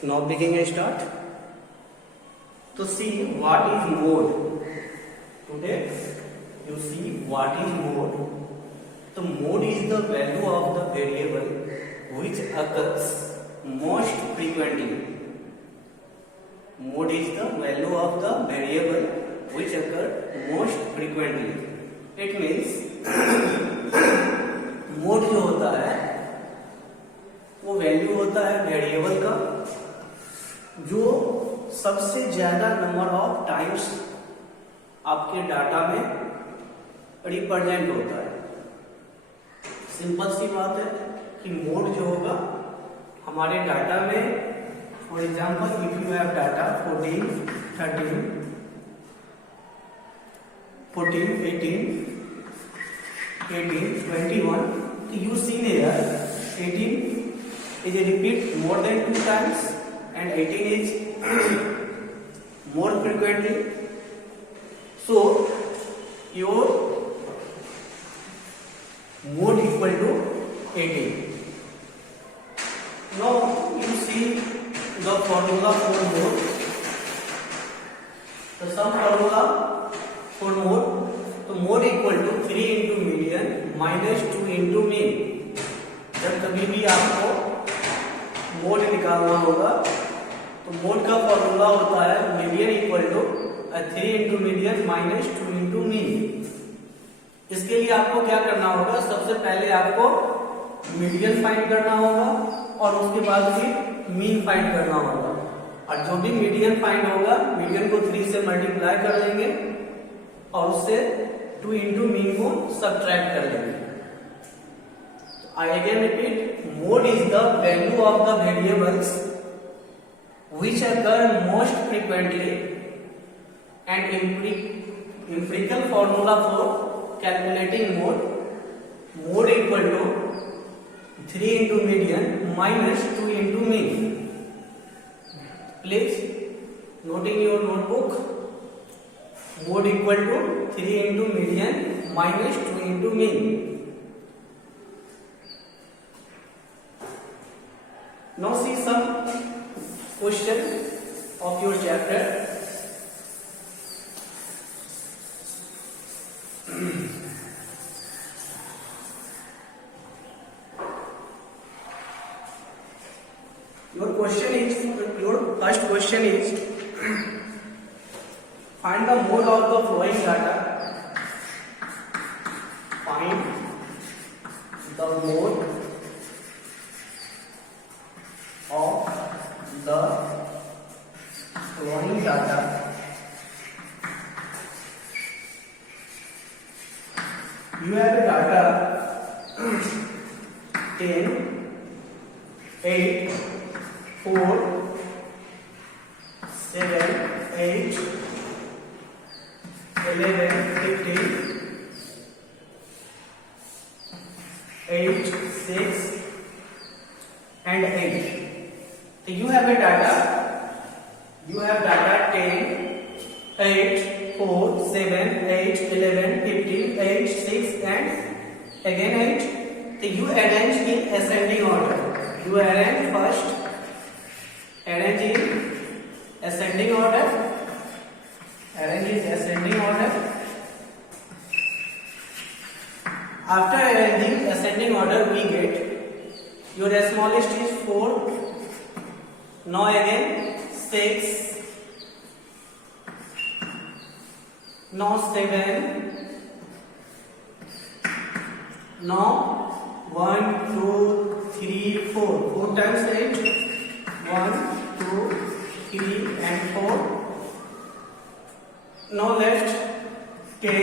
Now begin start. To see what is mode. Today you see what is mode. The mode is the value of the variable which occurs most frequently. Mode is the value of the variable which occur most frequently. It means mode जो होता है वो value होता है variable का जो सबसे ज्यादा नंबर ऑफ टाइम्स आपके डाटा में रिप्रेजेंट होता है। सिंपल सी बात है कि मोड जो होगा हमारे डाटा में, for example if you have data 14, 13, 14, 18, 21, you see here 18 is a repeat more than 2 times and 18 is more frequently. So your mode equal to 18. Now you see the formula for mode. The sum formula for mode. तो mode equal to 3 into median minus 2 into mean. जब कभी भी आपको mode निकालना होगा तो mode का formula होता है median equal to 3 into median minus 2 into mean. इसके लिए आपको क्या करना होगा, सबसे पहले आपको मीडियन फाइंड करना होगा और उसके बाद फिर मीन फाइंड करना होगा। और जो भी मीडियन फाइंड होगा मीडियन को 3 से मल्टीप्लाई कर लेंगे और उससे 2 इंटू मीन को सब्ट्रैक्ट कर लेंगे। I again repeat, mode is the value of the variables which occur most frequently and empirical formula for calculating mode equal to 3 into median minus 2 into mean. Please note in your notebook, mode equal to 3 into median minus 2 into mean. Now see some question of your chapter. Your first question is find the mode of the flowing data. Find the mode of the flowing data. You have a data 10, 8, 4, 7, 8, 11, 15, 8, 6 and 8. So you have a data 10, 8, 4, 7, 8, 11, 15, 8, 6 and again 8. So you arrange in ascending order. You arrange first, arrange in ascending order, arrange in ascending order. After arranging ascending order we get your smallest is 4, now again 6, now 7, now 1, 2, 3, 4, 4 times 8, 1, 2, 3 and 4. Now left 10,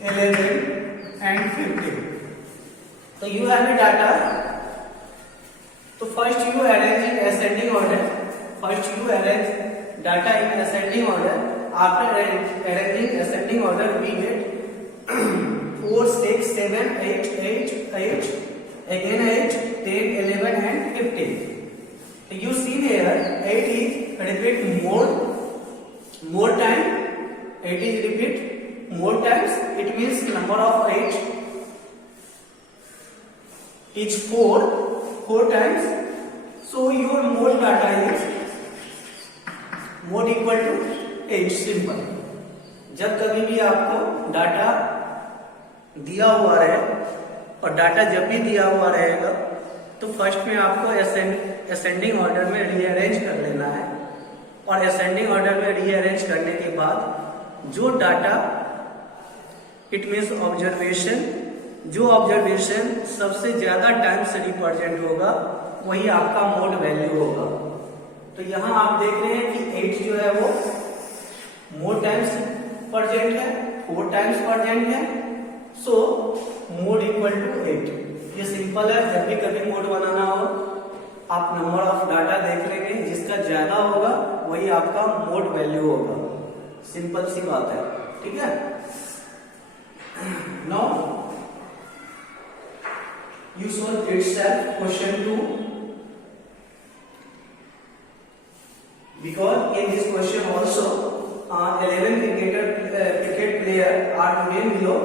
11 and 15. So you have a data. So first you arrange in ascending order. First you arrange data in ascending order. After arranging ascending order we get 4, 6, 7, 8, 8, 8, again 8, 10, 11 and 15. So you see here 8 is repeat more time. 8 is repeat more times. It means number of 8 is 4 times So your mode data is mode equal to 8 simple. जब कभी भी आपको data दिया हुआ रहे और data जब भी दिया हुआ रहेगा तो फर्स्ट में आपको असेंडिंग ऑर्डर में रीअरेंज कर लेना है, और असेंडिंग ऑर्डर में रीअरेंज करने के बाद जो डाटा इट मीन्स ऑब्जर्वेशन, जो ऑब्जर्वेशन सबसे ज्यादा टाइम से रिप्रेजेंट होगा वही आपका मोड वैल्यू होगा। तो यहाँ आप देख रहे हैं कि 8 जो है वो मोड टाइम्स प्रेजेंट है, 4 टाइम्स प्रेजेंट है, सो मोड इक्वल टू 8। ये सिंपल है, जब भी कभी मोड बनाना हो आप नंबर ऑफ डाटा देख लेंगे, जिसका ज्यादा होगा वही आपका मोड वैल्यू होगा। सिंपल सी बात है, ठीक है। Now you solve itself question 2, because in this question also 11 cricket player are given below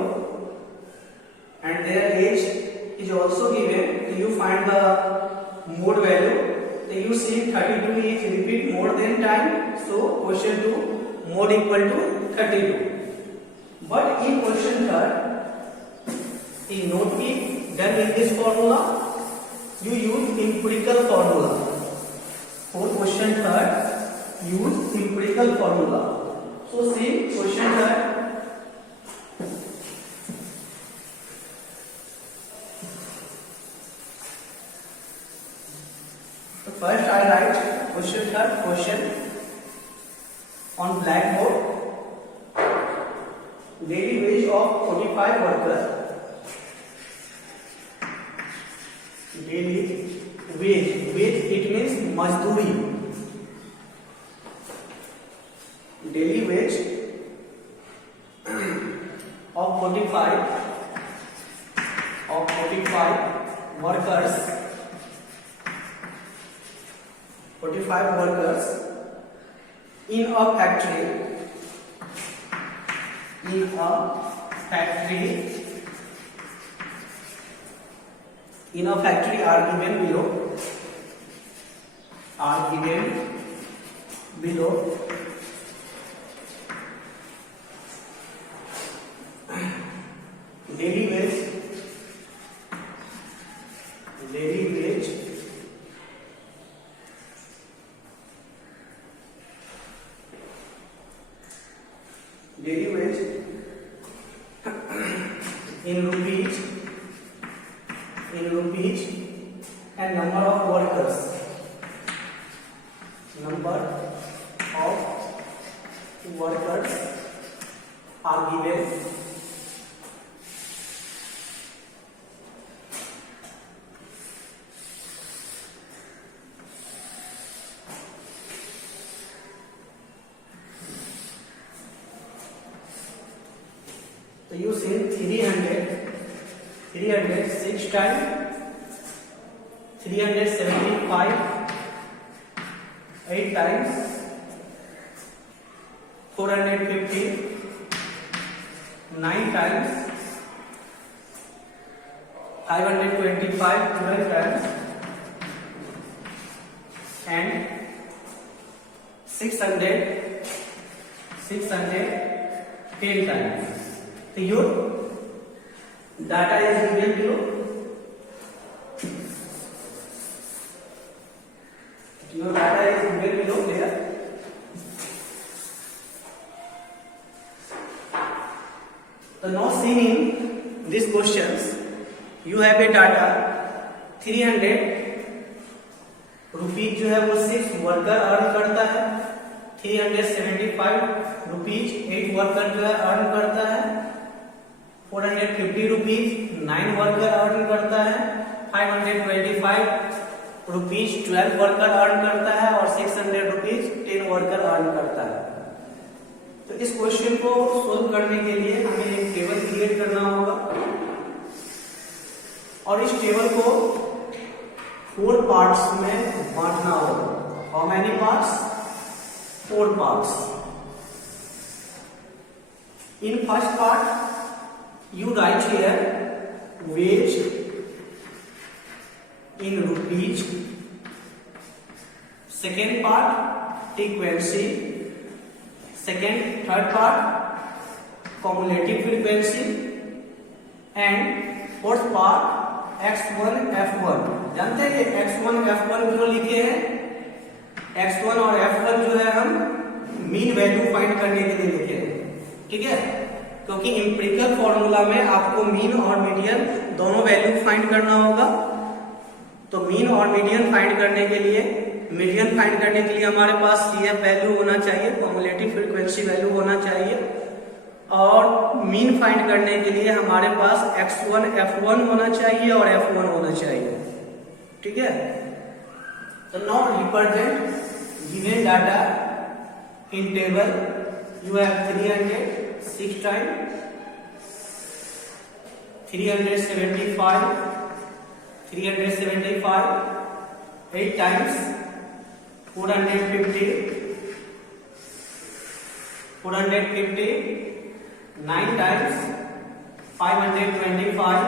and their age is also given. So you find the mode value. So you see 32 is repeat more than time, so question 2 mode equal to 32. But in question 3 is not be done in this formula, you use empirical formula. For question 3 use empirical formula. So see question 3, so first I write question 3 question on blackboard. Daily wage of 45 workers. Daily wage it means मजदूरी। Daily wage of 45 workers, 45 workers in a factory are given below. Daily wage in rupees and number of workers are given. So you say 300 6 times 375 8 times 450 9 times 525 12 times and 600 10 times. So your data is given below. Your data is given below there. So now seeing these questions, you have a data 300 rupees जो है वो 6 worker earn करता है, 375 rupees 8 worker जो है earn करता है, 450 rupees 9 worker earn करता है, 525 रुपीज 12 वर्कर अर्न करता है और 600 रुपीज 10 वर्कर अर्न करता है। तो इस क्वेश्चन को सोल्व करने के लिए हमें एक टेबल क्रिएट करना होगा और इस टेबल को 4 पार्ट्स में बांटना होगा। How many parts? 4 parts. In first part you write here wage in rupees second part frequency, second third part cumulative frequency, and fourth part x1 f1। जानते हैं ये x1 f1 क्यों लिखे हैं? x1 और f1 जो है हम मीन वैल्यू फाइंड करने के लिए लिखे हैं, ठीक है, क्योंकि एम्पिरिकल फॉर्मूला में आपको मीन और मीडियन दोनों वैल्यू फाइंड करना होगा। तो मीन और मीडियन फाइंड करने के लिए, मीडियन फाइंड करने के लिए हमारे पास CF वैल्यू होना चाहिए, कम्युलेटिव फ्रीक्वेंसी वैल्यू होना चाहिए, और मीन फाइंड करने के लिए हमारे पास x1 f1 होना चाहिए और f1 होना चाहिए, ठीक है। तो now represent given data in table. You have 300 6 times 375 8 times 450 9 times 525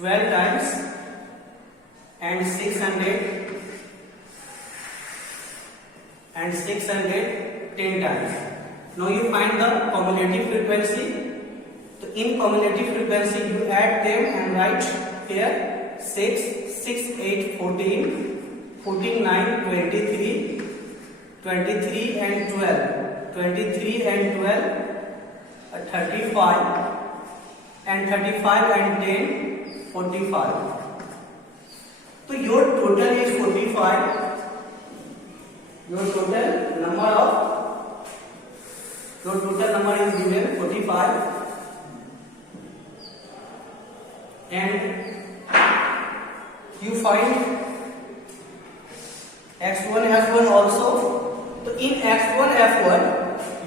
12 times and 610 times. Now you find the cumulative frequency. So in cumulative frequency you add them and write here 6 8 14 14 9 23 23 and 12 23 and 12 35 and 35 and 10 45. So your total is 45. Your total number is given 45, and you find x1 f1 also. So in x1 f1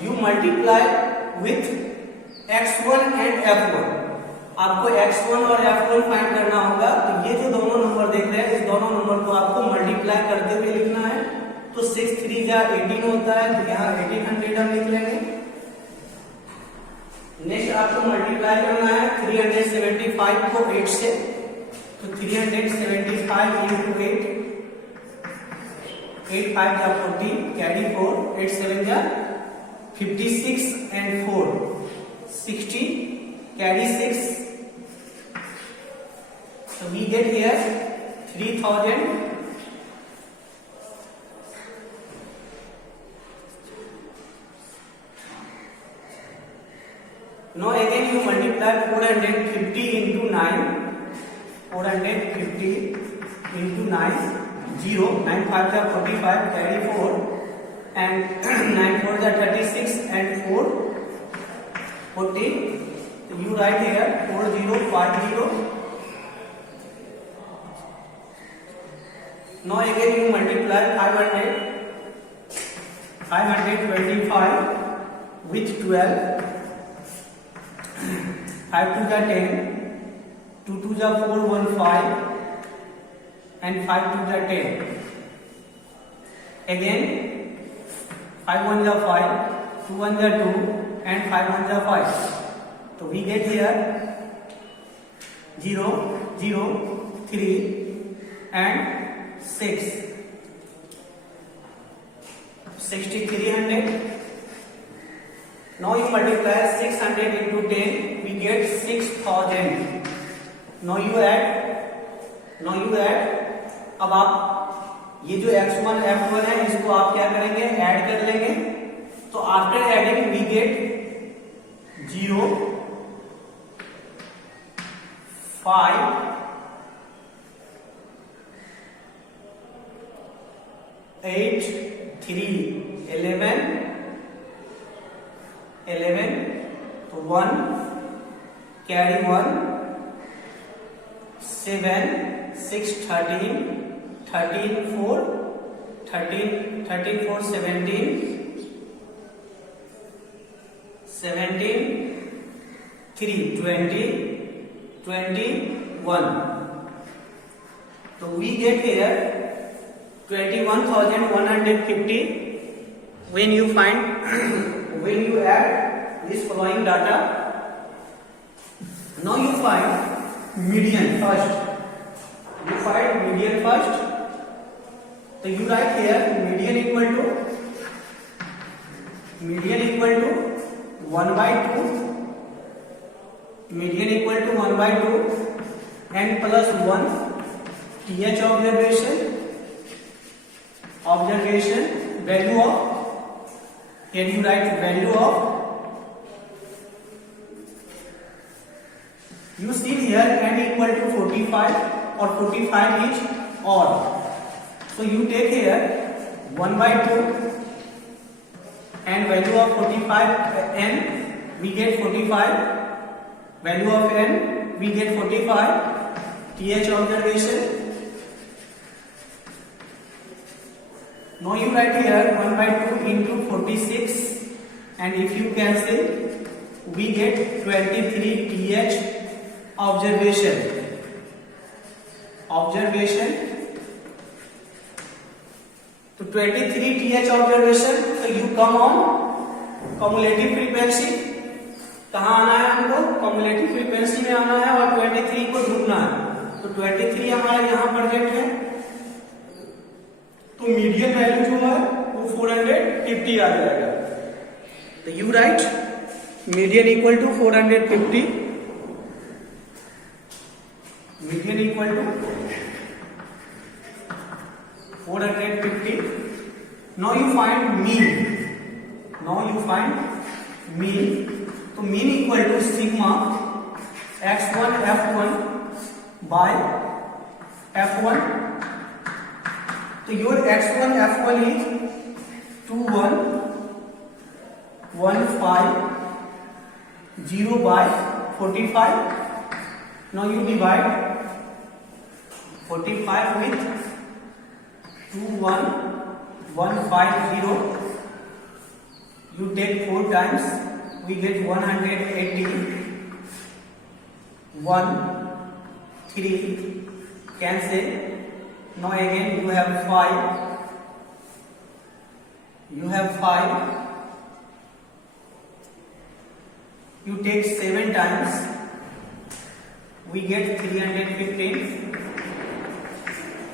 you multiply with x1 and f1. आपको x1 और f1 find करना होगा। तो ये जो दोनों number देख रहे हैं, इस दोनों नंबर को आपको मल्टीप्लाई करते हुए लिखना है। तो 6 3 जा 18 होता है, तो यहाँ 1800 हम लिख लेंगे। नेक्स्ट आपको मल्टीप्लाई करना है 375 को 8 से, तो 375 into 8 8 5 जा 40 कैरी 4 8 7 जा 56 and 4 60 carry 6. So we get here 3000. Now again you multiply 450 into 9. 450 into 9. 0. 9 5 are 45. Carry 4. And 9 4 are 36 and 4 40. So you write here 4050. Now again you multiply 525 with 12. 5 2 are 10, 2 2 are 4 1 5, and 5 2 are 10. Again 5 1 are 5, 2 1 are 2, and 5 1 are 5. So we get here 0 0 3 and 6. 6300. Now you multiply 600 into 10, we get 6000. Now you add. अब आप ये जो x1 f1 है, इसको आप क्या करेंगे, add कर लेंगे। तो आफ्टर एडिंग वी गेट 0 5 8 3 11 तो 1 carry 1 7 6 13 13 4 13 4 17 3 20 21. So we get here 21,150 when you add this following data. Now you find median first. तो you write here median equal to 1 by 2, median equal to 1 by 2 n plus 1 th observation value of, here you write value of, you see here n equal to 45 or 45 is odd, so you take here 1 by 2 and value of 45 n we get 45, value of n we get 45 th observation. Now you write here 1 by 2 into 46 and if you cancel we get 23 th observation. तो 23 th observation, so you come on cumulative frequency. कहाँ आना है हमको? cumulative frequency में आना है और 23 को ढूंढना है. तो 23 हमारा यहाँ प्रेजेंट है, तो मीडियन वैल्यू जो है वो 450 आ जाएगा. तो you write median equal to 450, median equal to 450. Now you find mean. तो mean equal to sigma x1 f1 by f1. तो your x1 f1 is 2115 by 45. Now you divide 45 with 21150. You take 4 times, we get 180. 1 3 cancel. Now again you have 5. You take 7 times, we get 315.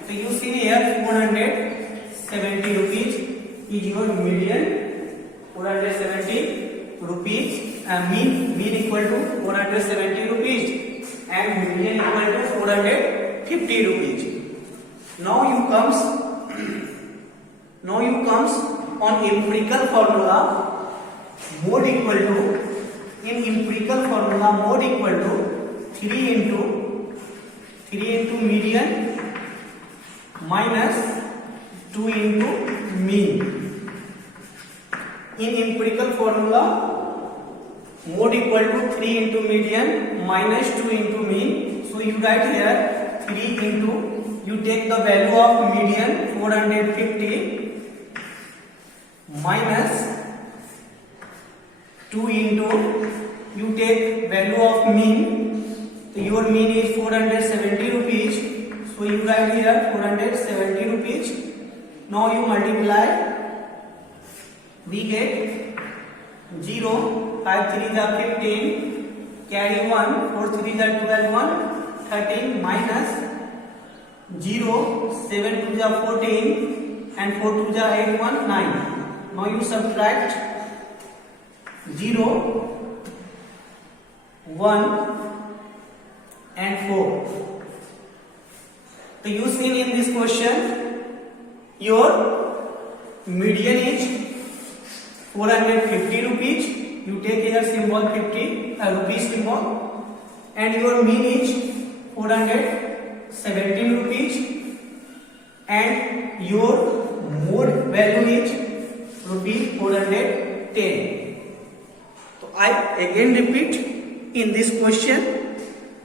So you see here 470 rupees is your median. 470 rupees and mean equal to 470 rupees and median equal to 450 rupees. Now you comes on empirical formula mode equal to, in empirical formula mode equal to 3 into median minus 2 into mean. In empirical formula mode equal to 3 into median minus 2 into mean. So you write here 3 into, you take the value of median 450 minus 2 into, you take value of mean. So your mean is 470 rupees. So you write here 470 rupees. Now you multiply, we get 0, 5 3 is 15, carry 1, 4 3 is 12, 1, 13 minus 0, 7 2 is 14 and 4 2 is 8, 1, 9. Now you subtract 0, 1 and 4. So you see in this question your median is 450 rupees. You take here symbol 50 rupees symbol, and your mean is 417 rupees, and your mode value is rupees 410. So I again repeat, in this question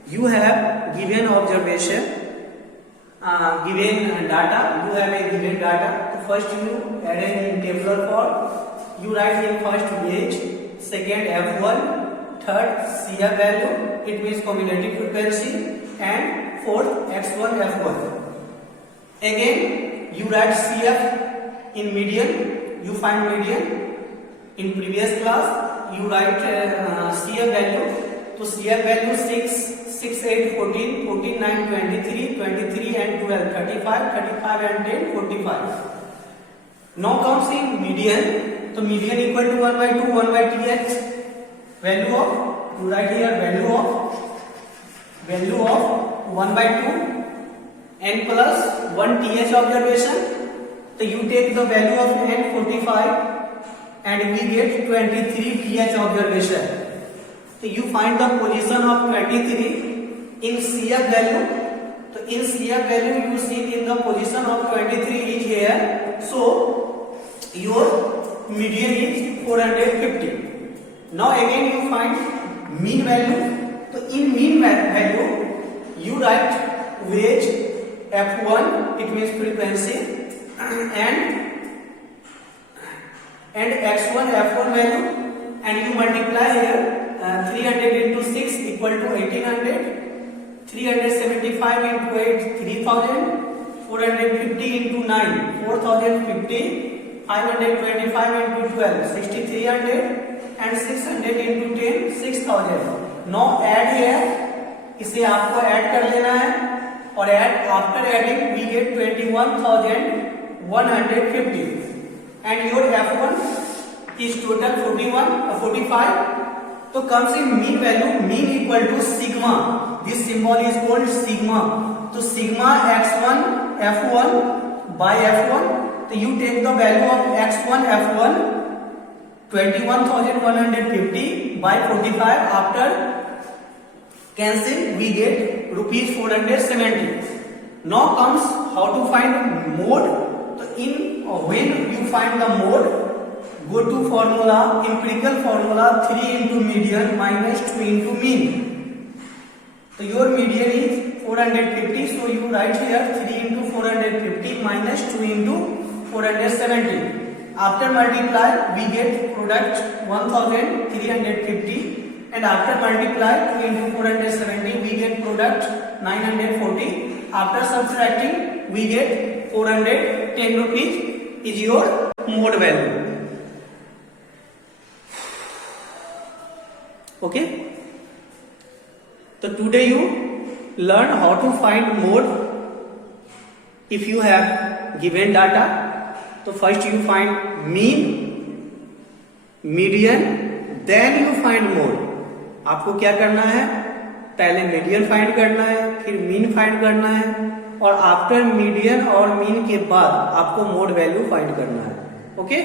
you have given observation, given data. You have a given data. So first you arrange in tabular form. You write in first page, second F1, third CF value, it means cumulative frequency, and fourth X1 F1. Again you write CF in median. You find median. In previous class you write CF value. So CF value 6, 6, 8, 14, 14, 9, 23, 23 and 12, 35, 35 and 10, 45. Now comes in median. So median equal to 1 by 2, 1 by th. Value of, you write here value of 1 by 2 n plus 1 th observation. So you take the value of n 45 and we get 23 th observation. So you find the position of 23 in CF value. So in CF value you see in the position of 23 is here. So your median is 450. Now again you find mean value. So in mean value you write wage F1, it means frequency, and x1 F1 value, and you multiply here 300 into 6 equal to 1800, 375 into 8 3000, 450 into 9 4050, 525 into 12 6300 and 600 into 10 6000. Now add here, इसे आपको add कर लेना है और add after adding we get 21150 and your F1 is total 45. तो comes in mean value, mean equal to sigma. This symbol is called sigma. तो sigma x1 F1 by F1. तो you take the value of x1 F1 21,150 by 45. After cancel we get rupees 470. Now comes how to find mode. So in when you find the mode, go to formula, empirical formula 3 into median minus 2 into mean. So your median is 450, so you write here 3 into 450 minus 2 into 470. After multiply we get product 1350, and after multiply 2 into 470 we get product 940. After subtracting we get 410 rupees is your mode value. Okay, so today you learn how to find mode. If you have given data, so first you find mean, median, then you find mode. आपको क्या करना है, पहले median find करना है, फिर mean find करना है, और आफ्टर मीडियन और मीन के बाद आपको मोड वैल्यू फाइंड करना है. ओके